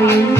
আমি